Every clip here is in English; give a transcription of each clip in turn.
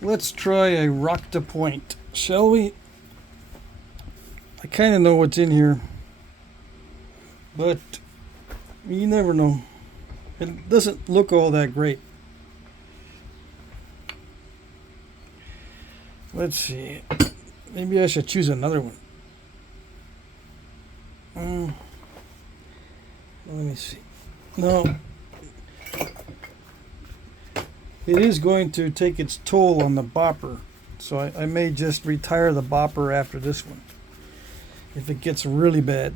Let's try a rock to point, shall we? I kind of know what's in here, but you never know. It doesn't look all that great. Let's see. Maybe I should choose another one. Let me see. No. It is going to take its toll on the bopper, so I may just retire the bopper after this one if it gets really bad.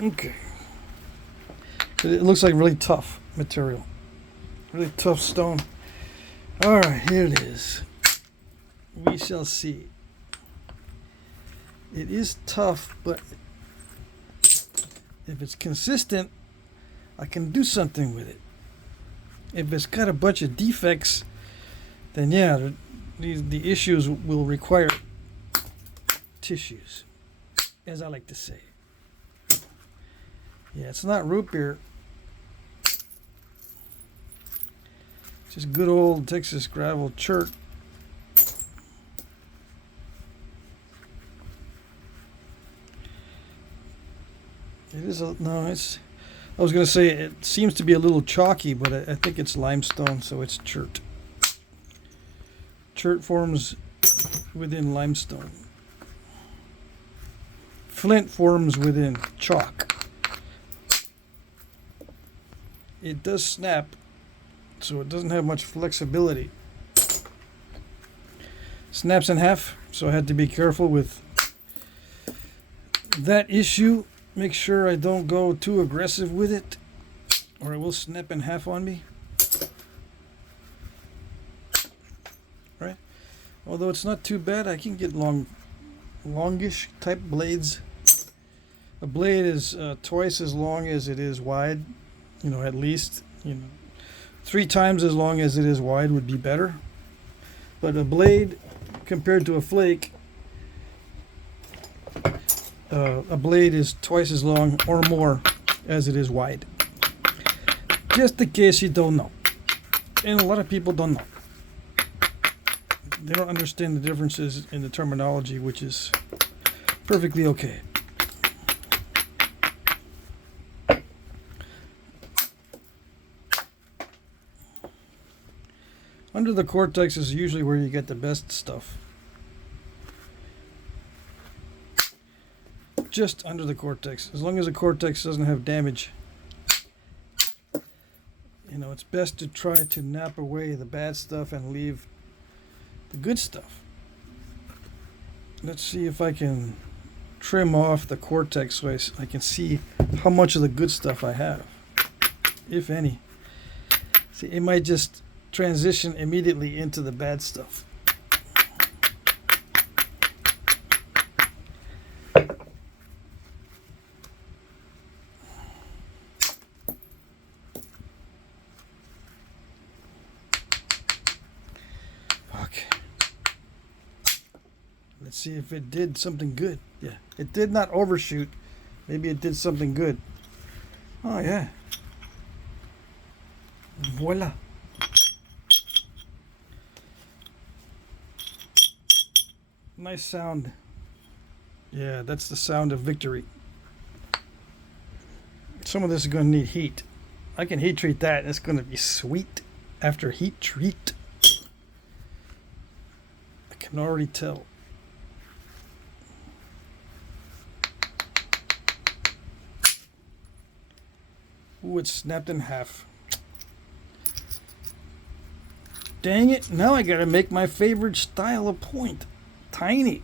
Okay. It looks like really tough material. Really tough stone. Alright, here it is. We shall see. It is tough, but if it's consistent, I can do something with it. If it's got a bunch of defects, then yeah, the issues will require tissues, as I like to say. Yeah, it's not root beer. It's just good old Texas gravel chert. It is a, no, it's, I was going to say it seems to be a little chalky, but I think it's limestone, so it's chert. Chert forms within limestone. Flint forms within chalk. It does snap, so it doesn't have much flexibility. Snaps in half, so I had to be careful with that issue. Make sure I don't go too aggressive with it, or it will snap in half on me. Right? Although it's not too bad, I can get longish type blades. A blade is twice as long as it is wide. You know, at least, 3 times as long as it is wide would be better. But a blade compared to a flake, a blade is twice as long or more as it is wide. Just in case you don't know. And a lot of people don't know. They don't understand the differences in the terminology, which is perfectly okay. Under the cortex is usually where you get the best stuff. Just under the cortex. As long as the cortex doesn't have damage. It's best to try to nap away the bad stuff and leave the good stuff. Let's see if I can trim off the cortex so I can see how much of the good stuff I have, if any. See, it might just transition immediately into the bad stuff. Okay. Let's see if it did something good. Yeah, it did not overshoot. Maybe it did something good. Oh yeah. Voila. Nice sound. Yeah, that's the sound of victory. Some of this is going to need heat. I can heat treat that and it's going to be sweet after heat treat. I can already tell. Ooh, it's snapped in half. Dang it, now I gotta make my favorite style of point. Tiny.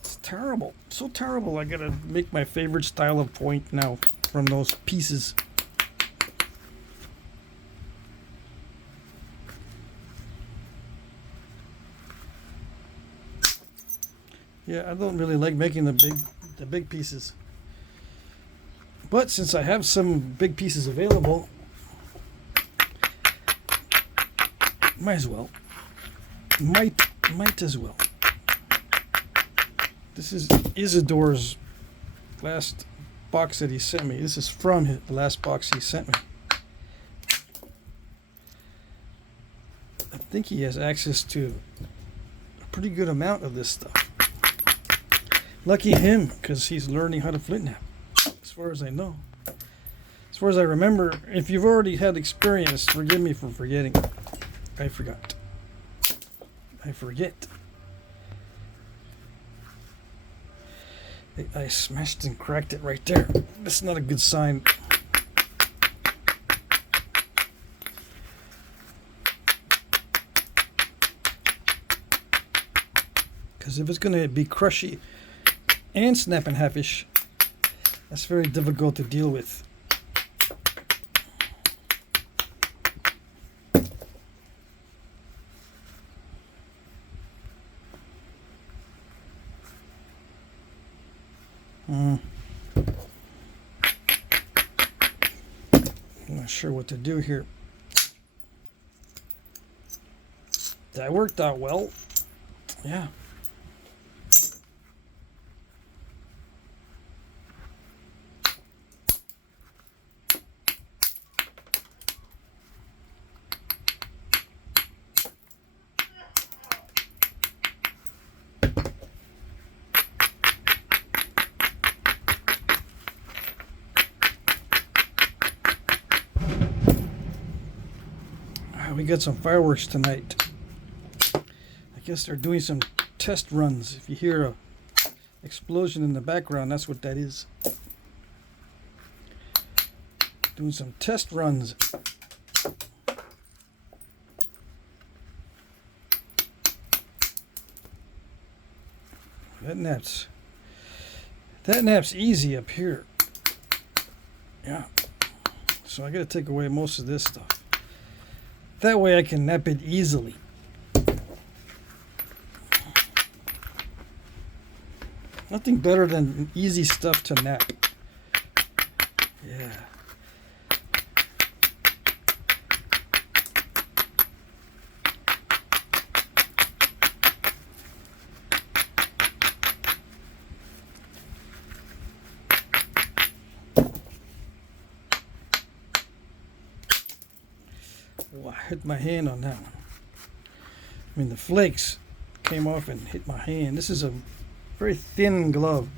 It's terrible. So terrible. I gotta make my favorite style of point now from those pieces. Yeah, I don't really like making the big pieces. But since I have some big pieces available, might as well. Might as well. This is Isidore's last box that he sent me. This is from the last box he sent me. think he has access to a pretty good amount of this stuff. Lucky him, because he's learning how to flint knap, as far as I know. As far as I remember, if you've already had experience, forgive me for forgetting. I forgot. I forget. I smashed and cracked it right there. That's not a good sign. Because if it's going to be crushy and snapping halfish, that's very difficult to deal with. I'm not sure what to do here. That worked out well. Yeah. We got some fireworks tonight. I guess they're doing some test runs. If you hear a explosion in the background, that's what that is. Doing some test runs. That nap's easy up here. Yeah. So I gotta take away most of this stuff. That way I can nap it easily. Nothing better than easy stuff to nap. Yeah. Oh, I hit my hand on that one. I mean, the flakes came off and hit my hand. This is a very thin glove.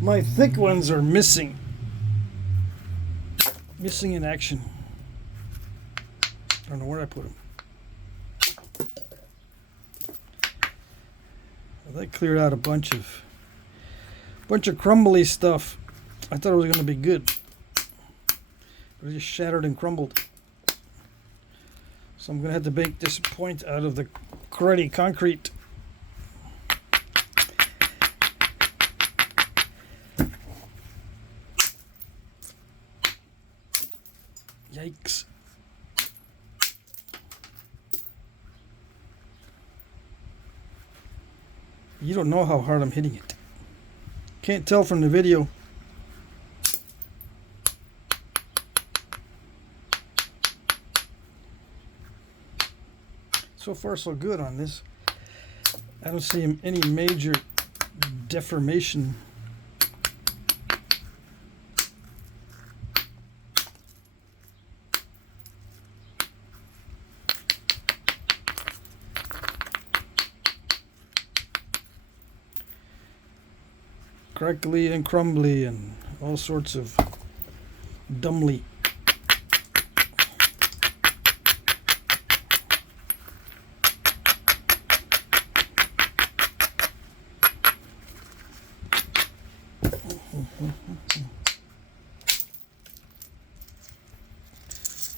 My thick ones are missing. Missing in action. I don't know where I put them. Well, that cleared out a bunch of crumbly stuff. I thought it was going to be good. But it just shattered and crumbled. So I'm going to have to make this point out of the cruddy concrete. Yikes. You don't know how hard I'm hitting it. Can't tell from the video. So far so good on this. I don't see any major deformation. Crackly and crumbly and all sorts of dumbly.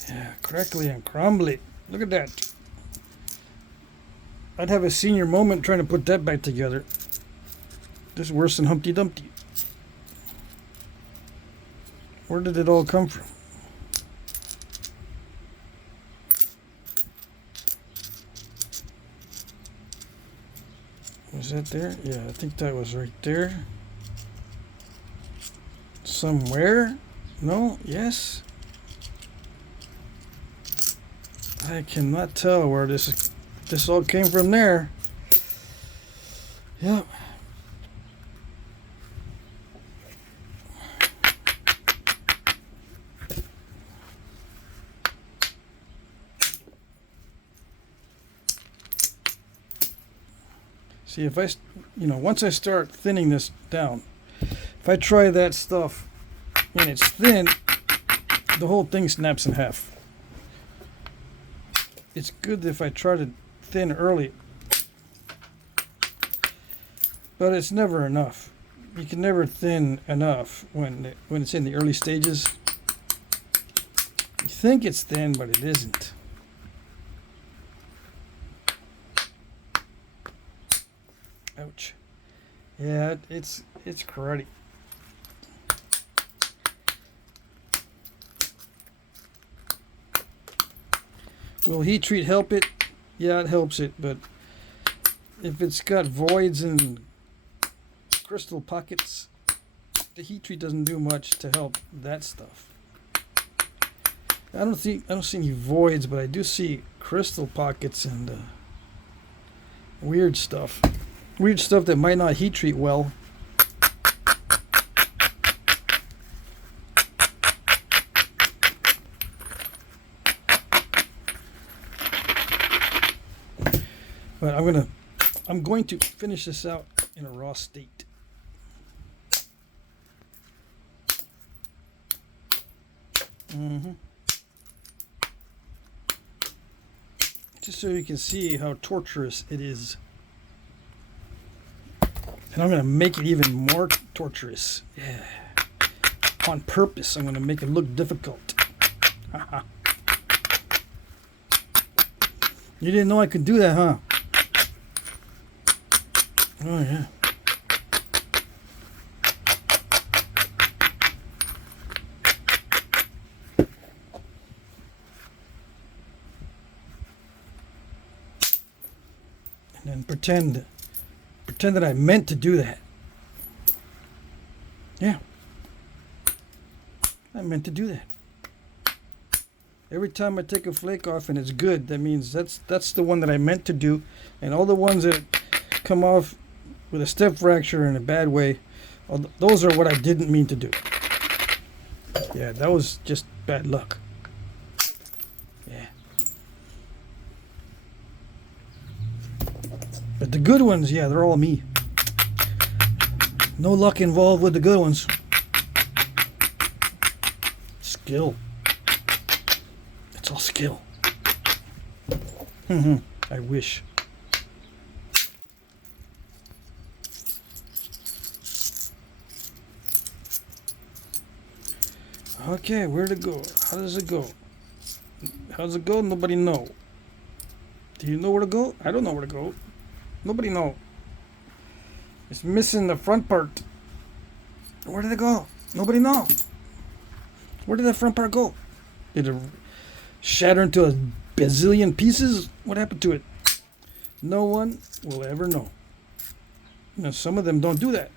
Yeah, crackly and crumbly. Look at that. I'd have a senior moment trying to put that back together. This is worse than Humpty Dumpty. Where did it all come from? Was that there? Yeah, I think that was right there. Somewhere? No? Yes? I cannot tell where this all came from there. Yep. See, if once I start thinning this down, if I try that stuff and it's thin, the whole thing snaps in half. It's good if I try to thin early, but it's never enough. You can never thin enough when it's in the early stages. You think it's thin, but it isn't. Ouch. Yeah, it's karate. Will heat treat help it? Yeah, it helps it, but if it's got voids and crystal pockets, the heat treat doesn't do much to help that stuff. I don't see any voids, but I do see crystal pockets and weird stuff. Weird stuff that might not heat treat well. But I'm going to finish this out in a raw state. Just so you can see how torturous it is. And I'm going to make it even more torturous. Yeah. On purpose, I'm going to make it look difficult. You didn't know I could do that, huh? Oh, yeah. And then pretend that I meant to do that. Yeah. I meant to do that. Every time I take a flake off and it's good, that means that's the one that I meant to do. And all the ones that come off with a step fracture in a bad way, those are what I didn't mean to do. Yeah, that was just bad luck. Yeah. But the good ones, yeah, they're all me. No luck involved with the good ones. Skill. It's all skill. I wish. Okay, where'd it go? How does it go? How does it go? Nobody know. Do you know where to go? I don't know where to go. Nobody know. It's missing the front part. Where did it go? Nobody know. Where did that front part go? Did it shatter into a bazillion pieces? What happened to it? No one will ever know. You know, some of them don't do that.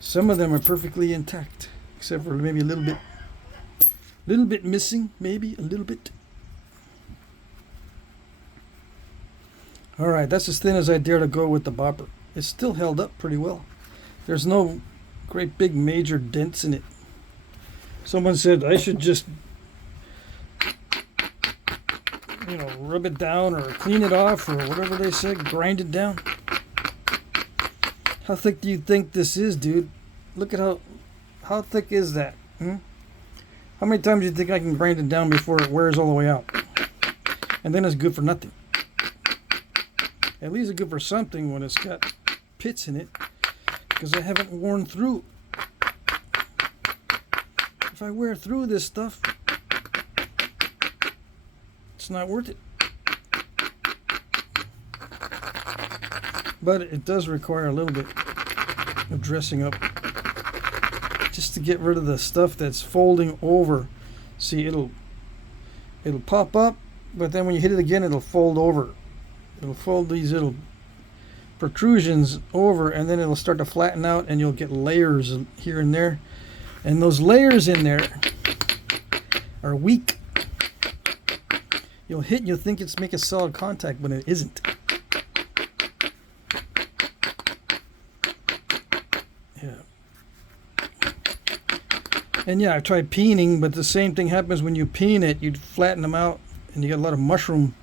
Some of them are perfectly intact, except for maybe a little bit missing, maybe a little bit. All right, that's as thin as I dare to go with the bopper. It's still held up pretty well. There's no great big major dents in it. Someone said I should just, rub it down or clean it off or whatever they said, grind it down. How thick do you think this is, dude? Look at how thick is that? How many times do you think I can grind it down before it wears all the way out? And then it's good for nothing. At least it's good for something when it's got pits in it, because I haven't worn through. If I wear through this stuff, it's not worth it. But it does require a little bit of dressing up, just to get rid of the stuff that's folding over. See, it'll pop up, but then when you hit it again, it'll fold over. It'll fold these little protrusions over, and then it'll start to flatten out, and you'll get layers here and there. And those layers in there are weak. You'll hit and you'll think it's making solid contact, but it isn't. And yeah, I've tried peening, but the same thing happens when you peen it. You flatten them out, and you get a lot of mushroom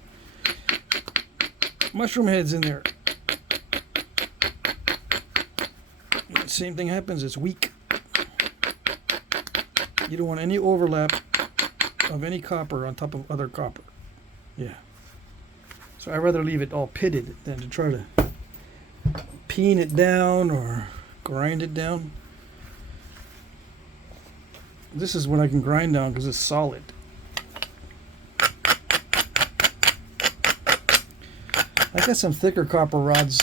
mushroom heads in there. Same thing happens, it's weak. You don't want any overlap of any copper on top of other copper. Yeah. So I'd rather leave it all pitted than to try to peen it down or grind it down. This is what I can grind down because it's solid. I got some thicker copper rods,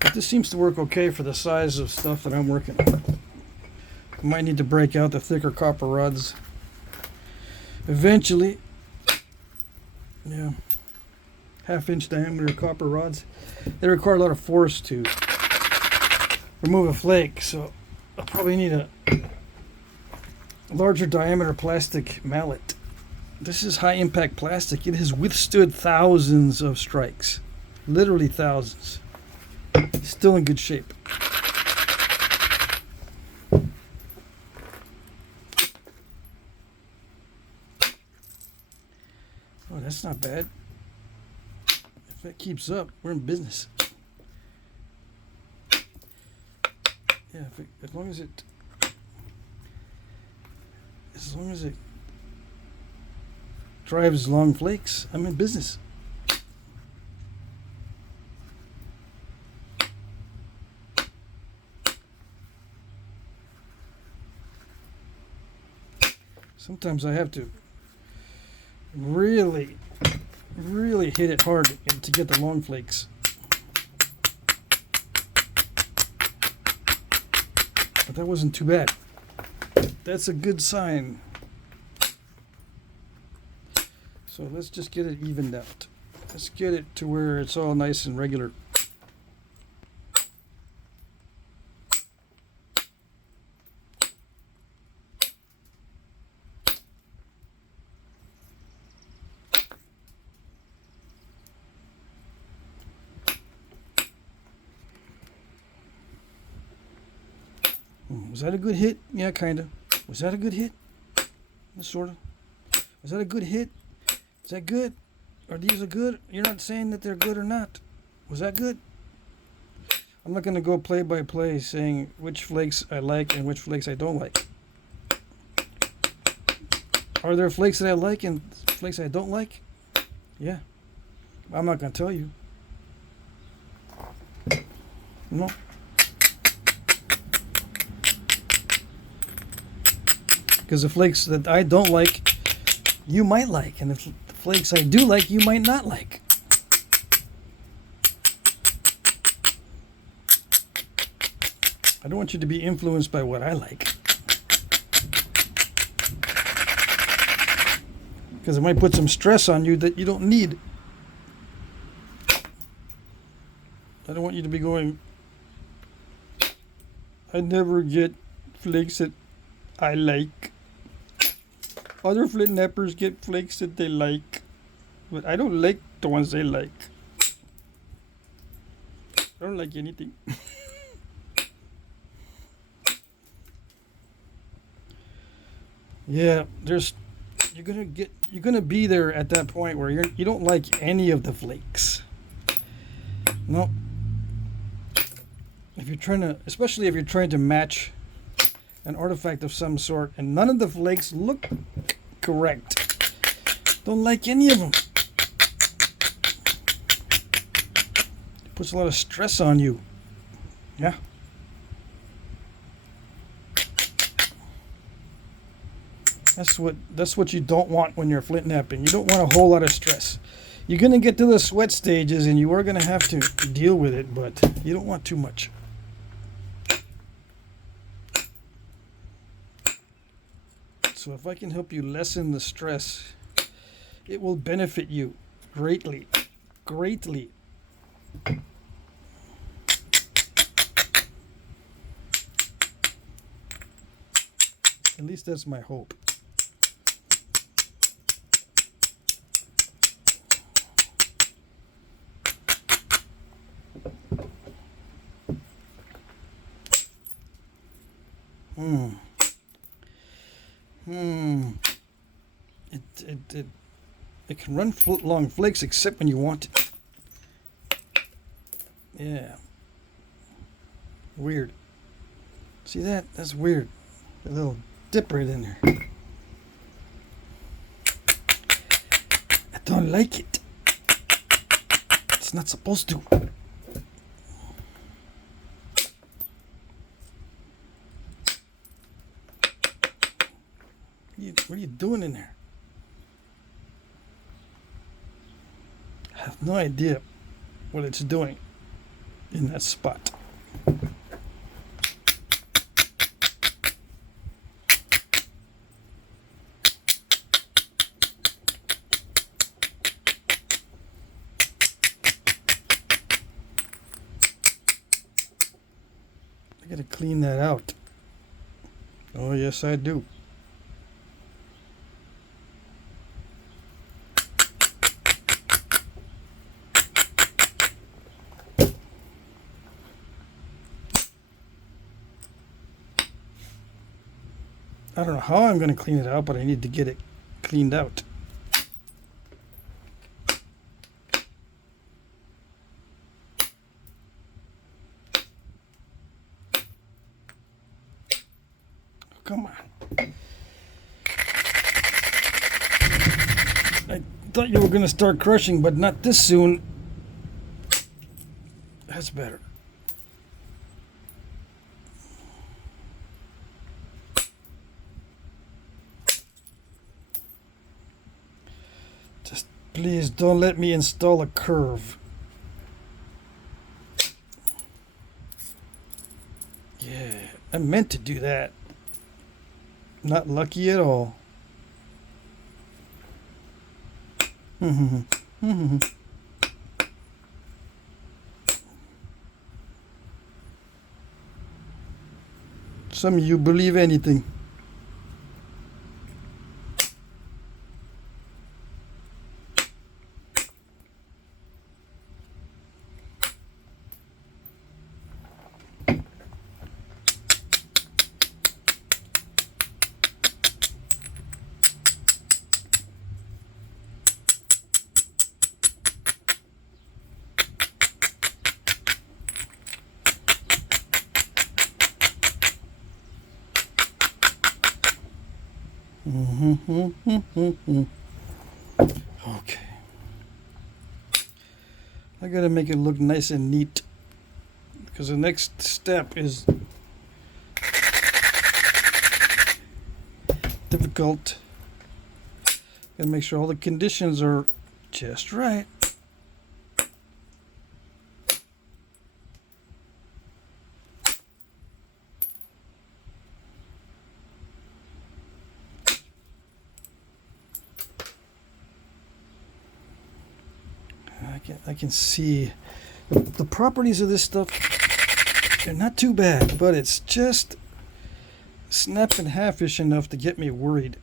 but this seems to work okay for the size of stuff that I'm working on. I might need to break out the thicker copper rods eventually. Yeah, 1/2-inch diameter copper rods. They require a lot of force to remove a flake, so I'll probably need a larger diameter plastic mallet. This is high impact plastic. It has withstood thousands of strikes, literally thousands. Still in good shape. Oh, that's not bad. If that keeps up, we're in business. Yeah, as long as it drives long flakes, I'm in business. Sometimes I have to really hit it hard to get the long flakes. But that wasn't too bad. That's a good sign. So let's just get it evened out. Let's get it to where it's all nice and regular. Was that a good hit? Yeah, kind of. Was that a good hit? Sort of. Was that a good hit? Is that good? Are these a good? You're not saying that they're good or not. Was that good? I'm not going to go play by play saying which flakes I like and which flakes I don't like. Are there flakes that I like and flakes I don't like? Yeah. I'm not going to tell you. No. Because the flakes that I don't like, you might like. And the flakes I do like, you might not like. I don't want you to be influenced by what I like. Because it might put some stress on you that you don't need. I don't want you to be going, I never get flakes that I like. Other flint nappers get flakes that they like, but I don't like the ones they like. I don't like anything. Yeah, you're gonna be there at that point where you don't like any of the flakes. No. If you're trying to, especially if you're trying to match an artifact of some sort and none of the flakes look correct. Don't like any of them. It puts a lot of stress on you. Yeah. That's what you don't want when you're flint napping. You don't want a whole lot of stress. You're going to get to the sweat stages and you are going to have to deal with it, but you don't want too much. So if I can help you lessen the stress, it will benefit you greatly. Greatly. At least that's my hope. It can run long flakes except when you want it. Yeah. Weird. See that? That's weird. A little dip right in there. I don't like it. It's not supposed to. What are you doing in there? I have no idea what it's doing in that spot. I gotta clean that out. Oh, yes, I do. I don't know how I'm going to clean it out, but I need to get it cleaned out. Come on. I thought you were going to start crushing, but not this soon. That's better. Just please don't let me install a curve. Yeah, I meant to do that. Not lucky at all. Some of you believe anything. Okay. I gotta make it look nice and neat because the next step is difficult. Gotta make sure all the conditions are just right. I can see the properties of this stuff. They're not too bad, but it's just snapping halfish enough to get me worried.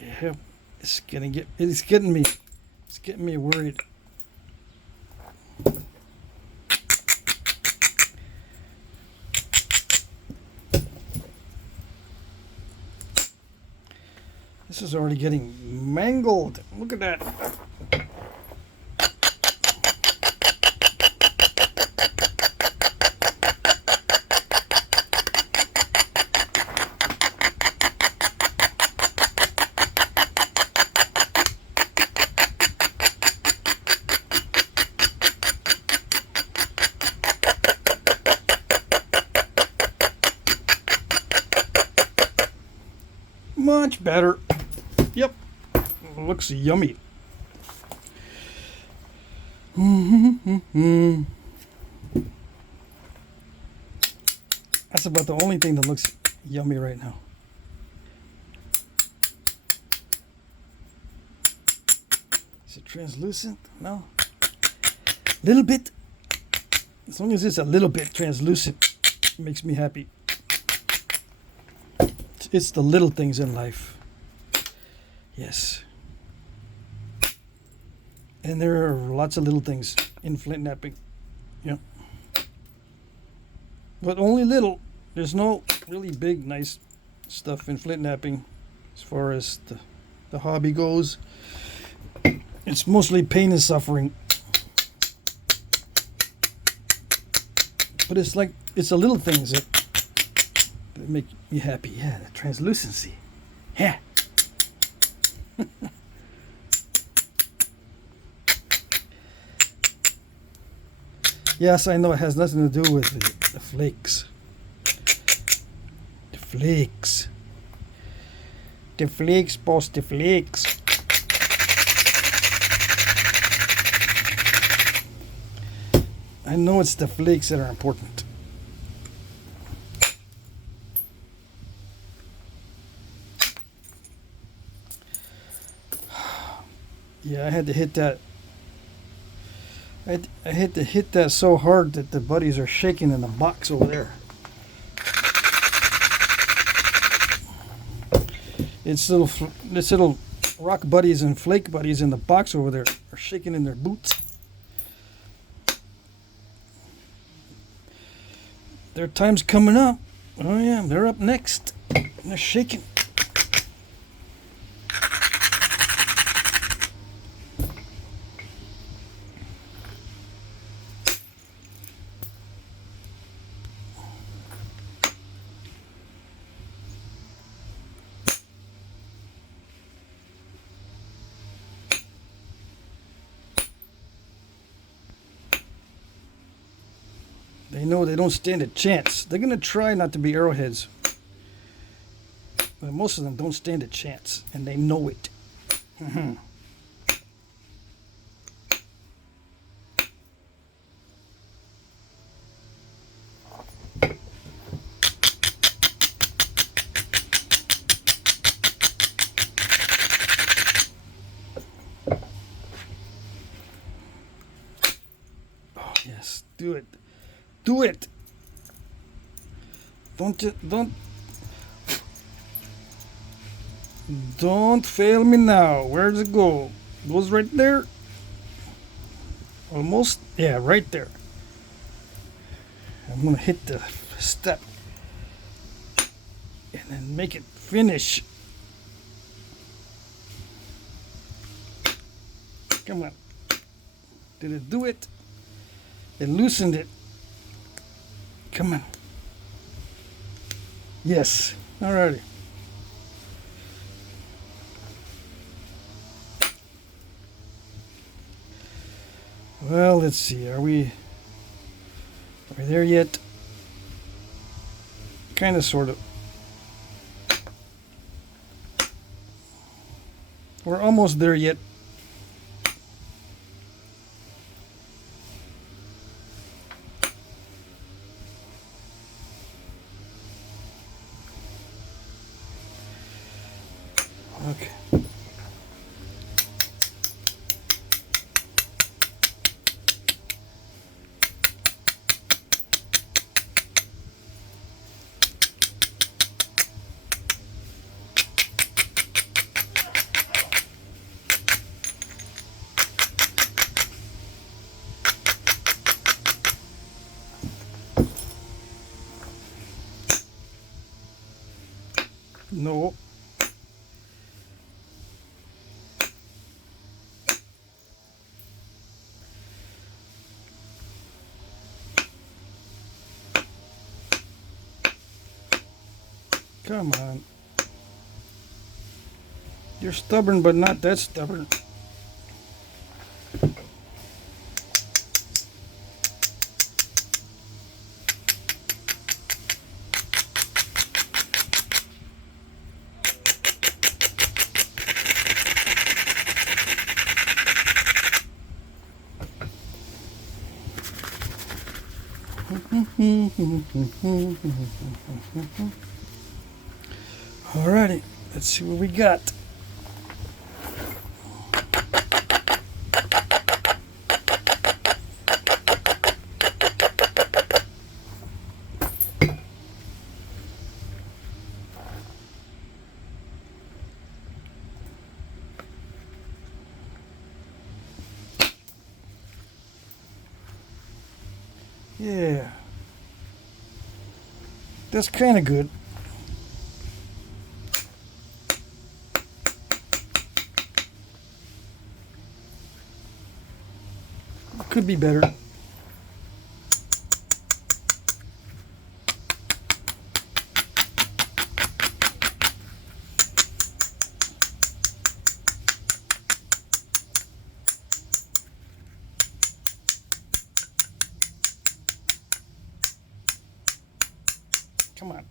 Yeah, it's getting me worried. This is already getting mangled. Look at that. Much better. Yep. Looks yummy. That's about the only thing that looks yummy right now. Is it translucent? No. Little bit. As long as it's a little bit translucent, it makes me happy. It's the little things in life. Yes. And there are lots of little things in Flintknapping. Yeah. But only little. There's no really big, nice stuff in Flintknapping. as far as the hobby goes. It's mostly pain and suffering. But it's like, it's the little things that make you happy. Yeah, the translucency. Yeah. Yes, I know it has nothing to do with the flakes. The flakes. The flakes, boss, the flakes. I know it's the flakes that are important. Yeah, I had to hit that. I had to hit that so hard that the buddies are shaking in the box over there. It's little rock buddies and flake buddies in the box over there are shaking in their boots. Their time's coming up. Oh yeah, they're up next. They're shaking. They know they don't stand a chance. They're going to try not to be arrowheads. But most of them don't stand a chance, and they know it. Oh, yes, do it. Do it. Don't fail me now. Where does it go? Goes right there. Almost. Yeah, right there. I'm gonna hit the step and then make it finish. Come on. Did it do it? It loosened it. Come on. Yes. Alrighty. Well, let's see. Are we there yet? Kind of, sort of. We're almost there yet. Okay. No. Come on. You're stubborn, but not that stubborn. Alrighty, let's see what we got. Yeah, that's kind of good. Could be better. Come on.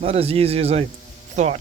Not as easy as I thought.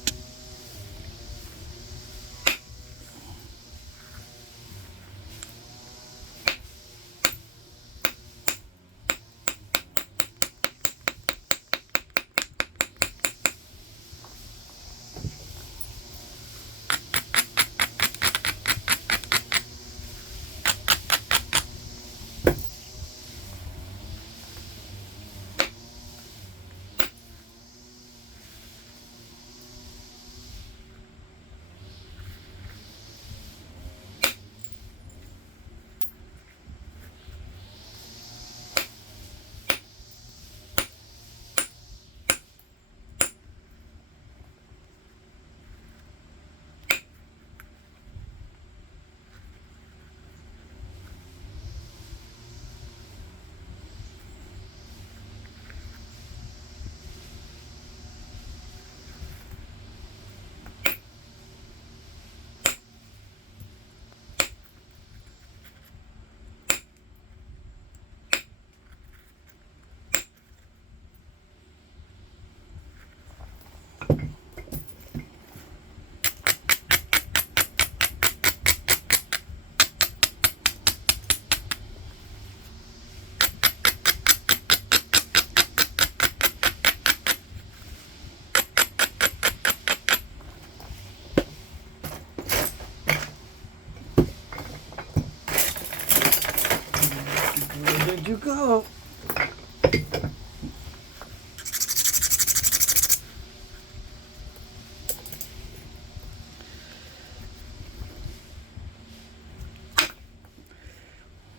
Where did you go?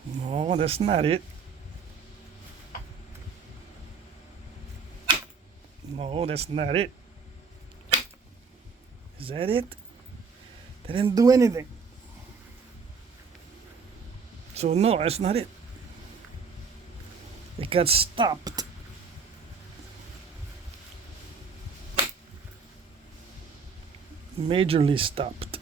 No, that's not it. No, that's not it. Is that it? That didn't do anything. So no, that's not it. It got stopped. Majorly stopped.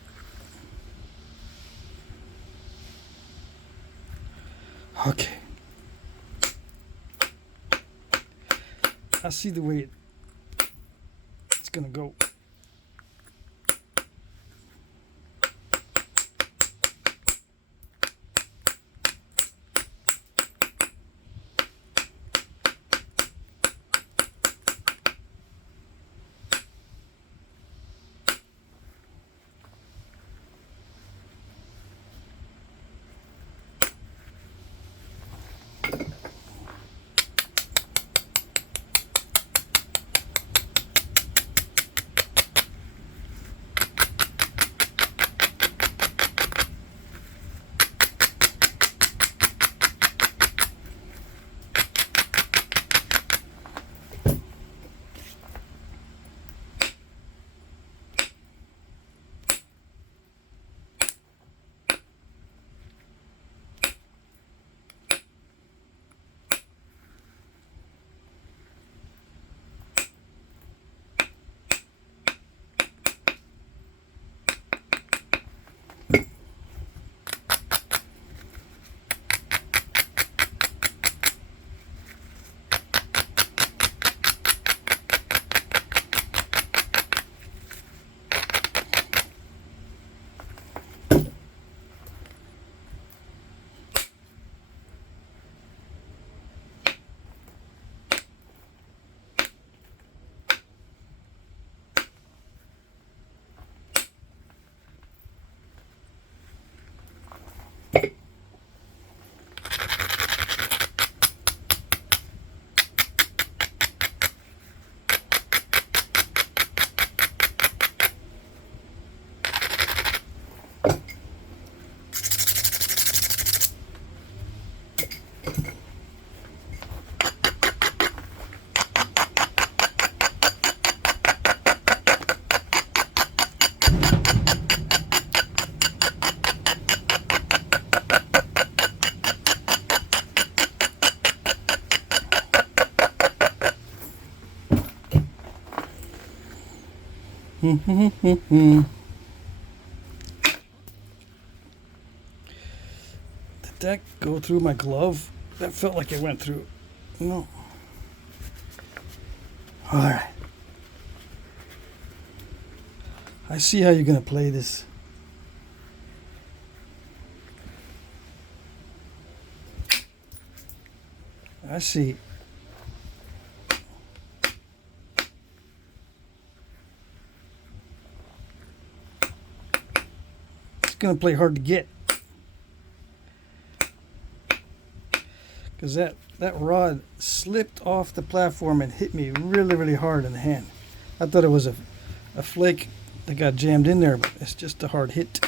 Okay. I see the way it's gonna go. Did that go through my glove? That felt like it went through. No. All right. I see how you're going to play this. I see. It's going to play hard to get. Because that rod slipped off the platform and hit me really, really hard in the hand. I thought it was a flake that got jammed in there, but it's just a hard hit.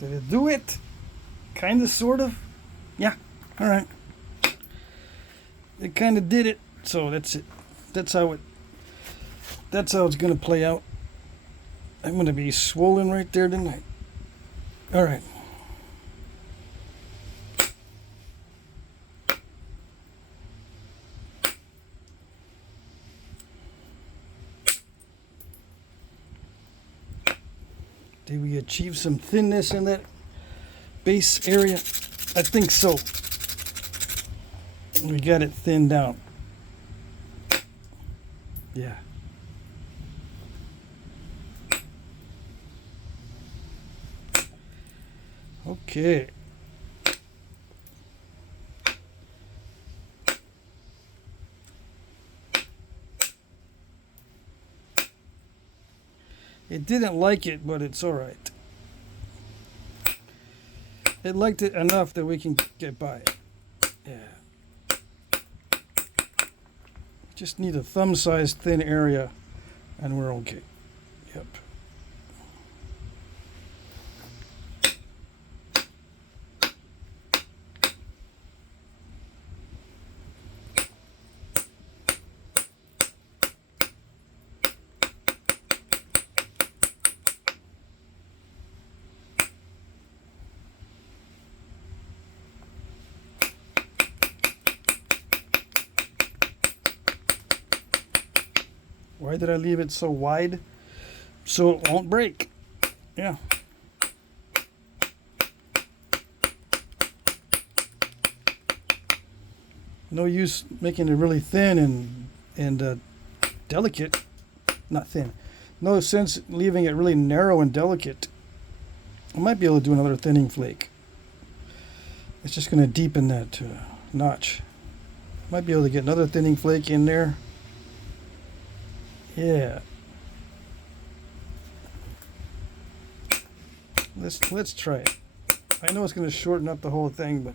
Did it do it? Kind of, sort of. Yeah. All right. It kind of did it. So that's it. That's how it's gonna play out. I'm gonna be swollen right there tonight. All right. Did we achieve some thinness in that base area? I think so. We got it thinned down. Yeah. Okay. It didn't like it, but it's all right. It liked it enough that we can get by it. Yeah. Just need a thumb-sized thin area, and we're okay. Yep. Why did I leave it so wide? So it won't break. Yeah. No use making it really thin and delicate. Not thin. No sense leaving it really narrow and delicate. I might be able to do another thinning flake. It's just going to deepen that notch. Might be able to get another thinning flake in there. Yeah. Let's try it. I know it's going to shorten up the whole thing, but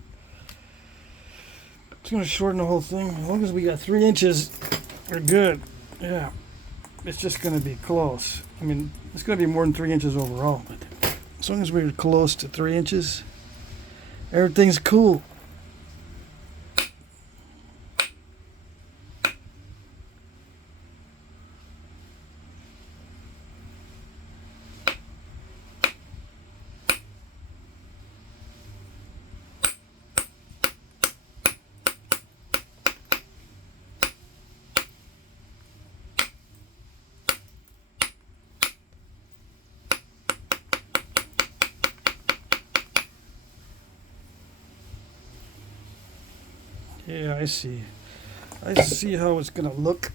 it's going to shorten the whole thing. As long as we got 3 inches, we're good. Yeah. It's just going to be close. I mean, it's going to be more than 3 inches overall, but as long as we're close to 3 inches, everything's cool. Yeah, I see. I see how it's gonna look.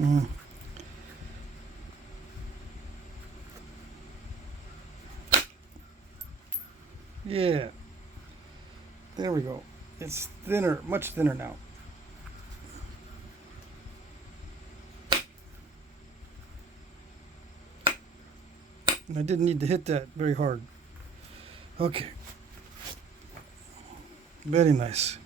Mm. Yeah. There we go. It's thinner, much thinner now. And I didn't need to hit that very hard. Okay. Very nice.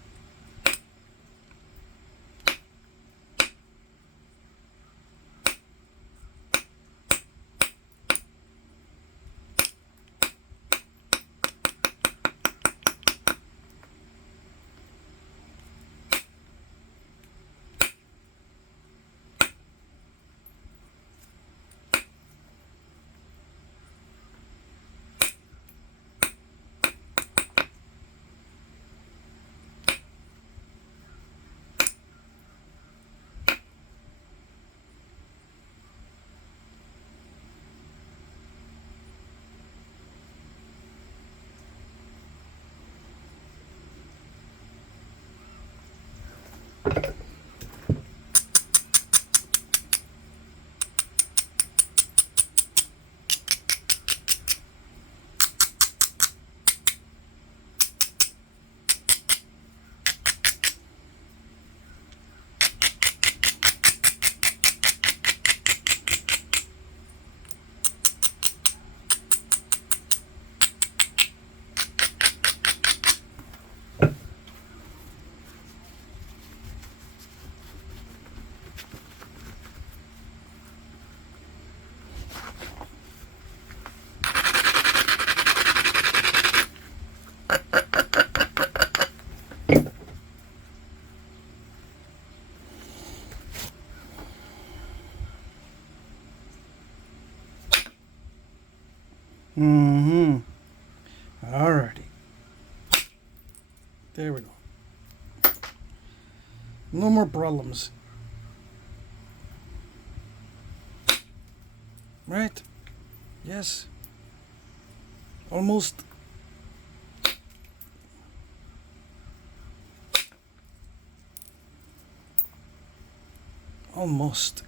Mm-hmm. Alrighty. There we go. No more problems. Right? Yes. Almost. Almost.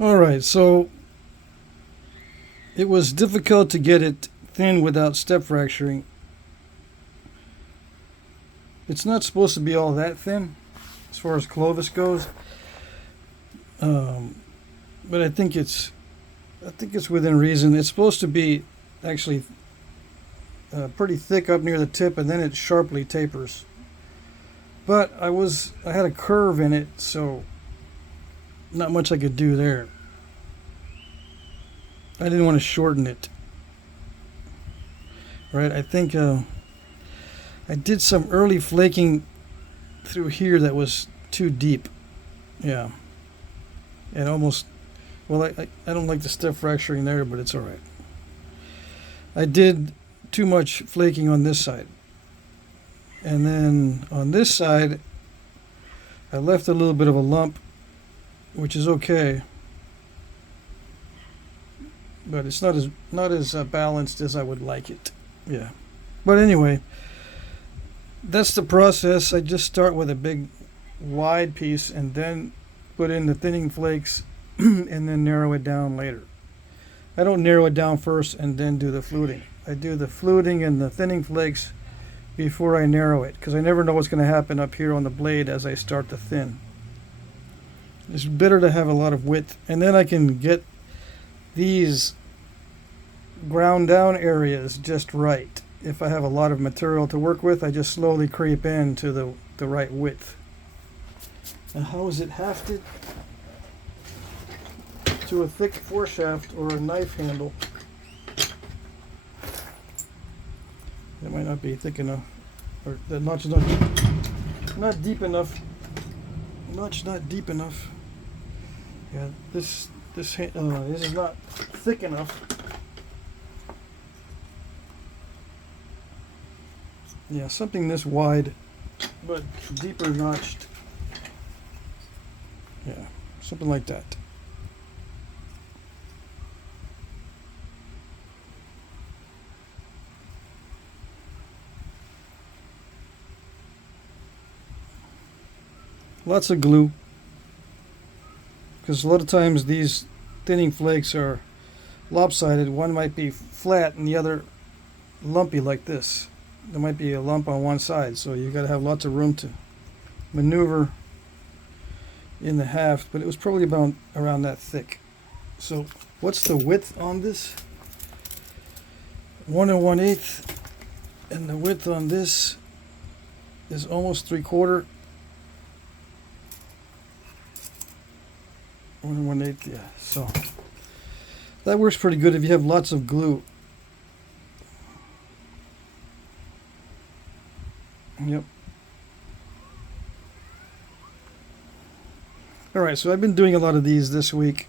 Alright, so it was difficult to get it thin without step fracturing. It's not supposed to be all that thin as far as Clovis goes, but I think it's within reason. It's supposed to be actually pretty thick up near the tip, and then it sharply tapers. But I had a curve in it, so not much I could do there. I didn't want to shorten it. Right, I think I did some early flaking through here that was too deep. Yeah. And almost, well, I don't like the step fracturing there, but it's alright. I did too much flaking on this side. And then on this side, I left a little bit of a lump, which is okay. But it's not as balanced as I would like it. Yeah. But anyway, that's the process. I just start with a big wide piece and then put in the thinning flakes and then narrow it down later. I don't narrow it down first and then do the fluting. I do the fluting and the thinning flakes before I narrow it, because I never know what's going to happen up here on the blade as I start to thin. It's better to have a lot of width, and then I can get these ground down areas just right. If I have a lot of material to work with, I just slowly creep in to the right width. Now, how is it hafted? To a thick foreshaft or a knife handle. That might not be thick enough, or the notch is not deep enough. Notch not deep enough. Yeah, this is not thick enough. Yeah, something this wide, but deeper notched. Yeah, something like that. Lots of glue, because a lot of times these thinning flakes are lopsided. One might be flat and the other lumpy like this. There might be a lump on one side, so you got to have lots of room to maneuver in the haft, but it was probably about around that thick. So what's the width on this? 1 1/8, and the width on this is almost 3/4. 1 1/8, yeah. So that works pretty good if you have lots of glue. Yep. Alright, so I've been doing a lot of these this week.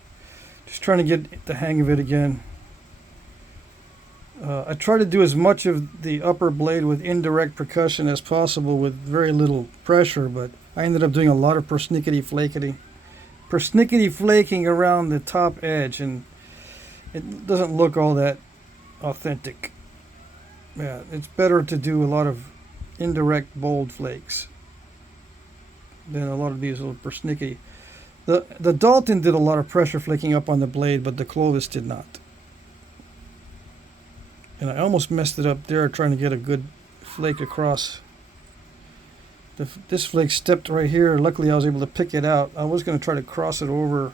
Just trying to get the hang of it again. I try to do as much of the upper blade with indirect percussion as possible with very little pressure, but I ended up doing a lot of persnickety flaking around the top edge, and it doesn't look all that authentic. Yeah, it's better to do a lot of indirect bold flakes than a lot of these little persnickety. The Dalton did a lot of pressure flaking up on the blade, but the Clovis did not. And I almost messed it up there trying to get a good flake across. This flake stepped right here. Luckily I was able to pick it out. I was going to try to cross it over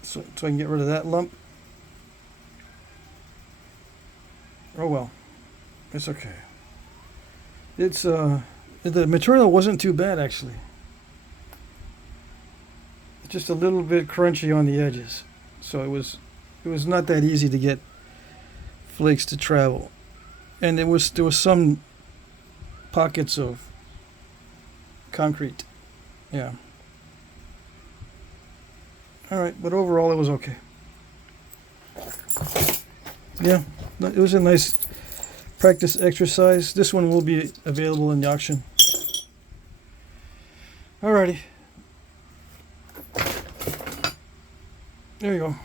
so I can get rid of that lump. Oh well, it's okay. It's the material wasn't too bad actually. It's just a little bit crunchy on the edges, so it was not that easy to get flakes to travel, and there was some pockets of concrete. Yeah. All right, but overall it was okay. Yeah, it was a nice practice exercise. This one will be available in the auction. Alrighty. There you go.